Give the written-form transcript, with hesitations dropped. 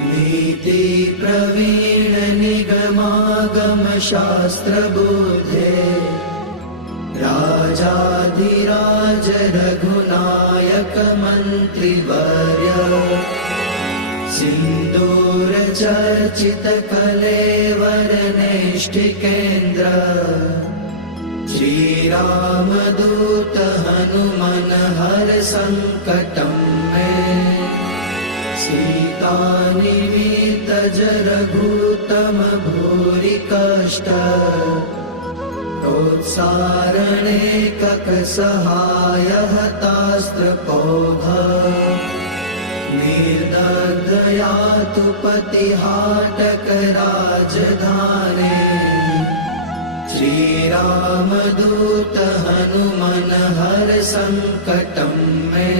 नीति प्रवीण निगमागम शास्त्र बुद्धे राजाधिराज रघुनायक मंत्रिवर्य सिंदूर चर्चित कलेवर नेष्टिकेन्द्र श्री राम दूत हनुमन हर संकटं मे सीता निमित रघुतम भूरि कष्ट प्रोत्सारणे कक सहाय हतास्त्र पौध निर्दग्धयातु पतिहाटक राजधाने श्री राम दूत हनुमन हर संकटं मे